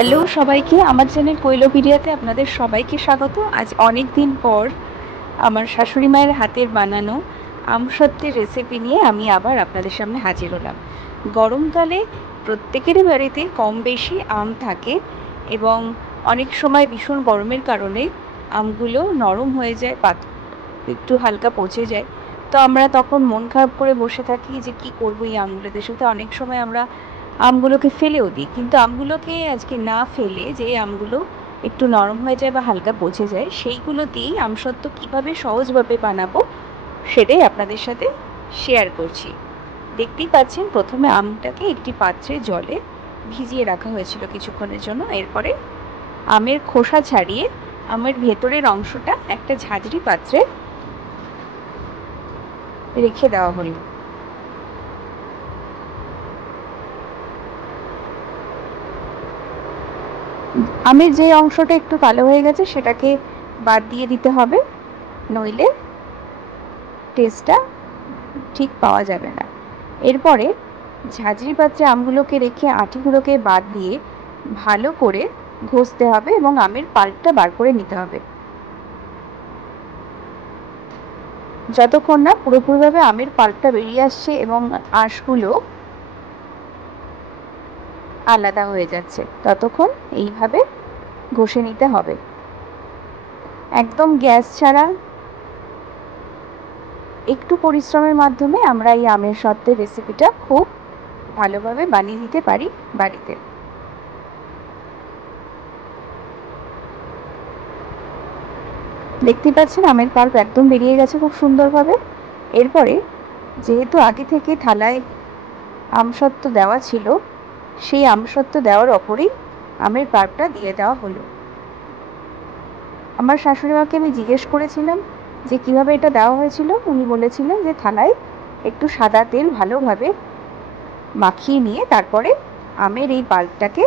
Hello সবাইকে, আমার channel কৈলোপিডিয়াতে আপনাদের সবাইকে স্বাগত। আজ অনেক দিন পর আমার শাশুড়ি মায়ের হাতের বানানো আমসত্ত্বের রেসিপি নিয়ে আমি আবার আপনাদের সামনে হাজির হলাম। গরমকালে প্রত্যেকেরই বাড়িতে কম বেশি আম থাকে এবং অনেক সময় ভীষণ গরমের কারণে আমগুলো নরম হয়ে যায়, একটু হালকা পচে যায়। তো আমরা তখন মন খারাপ করে বসে থাকি যে কী করবো এই আমগুলোতে। সাথে অনেক সময় আমরা আমগুলোকে ফেলেও দিই, কিন্তু আমগুলোকে আজকে না ফেলে যে আমগুলো একটু নরম হয়ে যায় বা হালকা পচে যায়, সেইগুলো দিয়েই আমসত্ত্ব কীভাবে সহজভাবে বানাবো সেটাই আপনাদের সাথে শেয়ার করছি। দেখতেই পাচ্ছেন, প্রথমে আমটাকে একটি পাত্রে জলে ভিজিয়ে রাখা হয়েছিল কিছুক্ষণের জন্য। এরপরে আমের খোসা ছাড়িয়ে আমের ভেতরের অংশটা একটা ঝাঁঝরি পাত্রে রেখে দেওয়া হলো। আমের যে অংশটা একটু কালো হয়ে গেছে সেটাকে বাদ দিয়ে দিতে হবে, নইলে টেস্টটা ঠিক পাওয়া যাবে না। এরপরে ঝাঁঝরি পাত্রে আমগুলোকে রেখে আঁটিগুলোকে বাদ দিয়ে ভালো করে ঘষতে হবে এবং আমের পাল্পটা বার করে নিতে হবে, যতক্ষণ না পুরোপুরিভাবে আমের পাল্পটা বেরিয়ে আসছে এবং আঁশগুলো আলাদা হয়ে যাচ্ছে, ততক্ষণ এইভাবে ঘষে নিতে হবে। একদম গ্যাস ছাড়া একটু পরিশ্রমের মাধ্যমে আমরা এই আমের সত্ত্বের রেসিপিটা খুব ভালোভাবে বানিয়ে নিতে পারি বাড়িতে। দেখতে পাচ্ছেন আমের পাল্প একদম বেরিয়ে গেছে খুব সুন্দরভাবে। এরপরে যেহেতু আগে থেকে থালায় আমসত্ত্ব দেওয়া ছিল, সেই আমসত্ত্ব দেওয়ার ওপরেই আমের পাল্পটা দিয়ে দেওয়া হলো। আমার শাশুড়ি মাকে আমি জিজ্ঞেস করেছিলাম যে কীভাবে এটা দেওয়া হয়েছিল। উনি বলেছিলেন যে থালায় একটু সাদা তেল ভালোভাবে মাখিয়ে নিয়ে তারপরে আমের এই পাল্পটাকে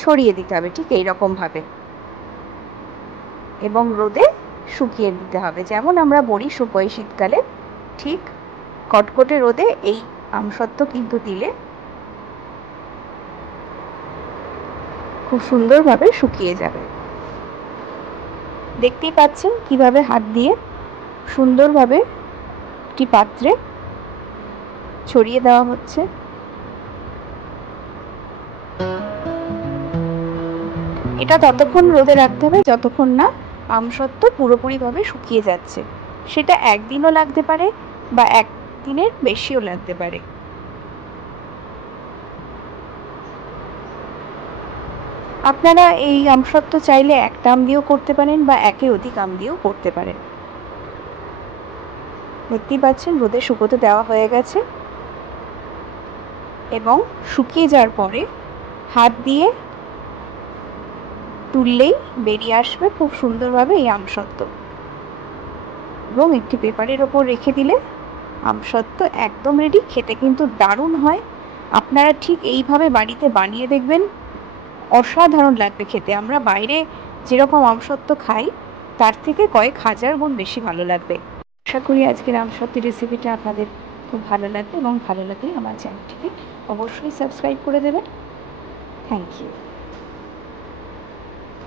ছড়িয়ে দিতে হবে ঠিক এইরকমভাবে, এবং রোদে শুকিয়ে দিতে হবে। যেমন আমরা বড়ি শুকোই শীতকালে, ঠিক কটকটে রোদে এই আমসত্ত্ব কিন্তু দিলে খুব সুন্দরভাবে শুকিয়ে যাবে। দেখতেই পাচ্ছেন কিভাবে হাত দিয়ে সুন্দরভাবে একটি পাত্রে ছড়িয়ে দেওয়া হচ্ছে। এটা ততক্ষণ রোদে রাখতে হবে যতক্ষণ না আমসত্ত্ব পুরোপুরিভাবে শুকিয়ে যাচ্ছে। সেটা একদিনও লাগতে পারে বা একদিনের বেশিও লাগতে পারে। আপনারা এই আমসত্ত্ব চাইলে একটা আম দিয়েও করতে পারেন বা একের অধিক আম দিয়েও করতে পারেন। দেখতেই পাচ্ছেন রোদে শুকোতে দেওয়া হয়ে গেছে এবং শুকিয়ে যাওয়ার পরে হাত দিয়ে তুললেই বেরিয়ে আসবে খুব সুন্দরভাবে এই আমসত্ত্ব, এবং একটি পেপারের ওপর রেখে দিলে আমসত্ত্ব একদম রেডি। খেতে কিন্তু দারুণ হয়। আপনারা ঠিক এইভাবে বাড়িতে বানিয়ে দেখবেন, অসাধারণ লাগবে খেতে। আমরা বাইরে যেরকম আমসত্ত্ব খাই তার থেকে কয়েক হাজার গুণ বেশি ভালো লাগবে। আশা করি আজকের আমসত্ত্বের রেসিপিটা আপনাদের খুব ভালো লাগবে, এবং ভালো লাগলে আমার চ্যানেলটিকে অবশ্যই সাবস্ক্রাইব করে দেবেন। Thank you.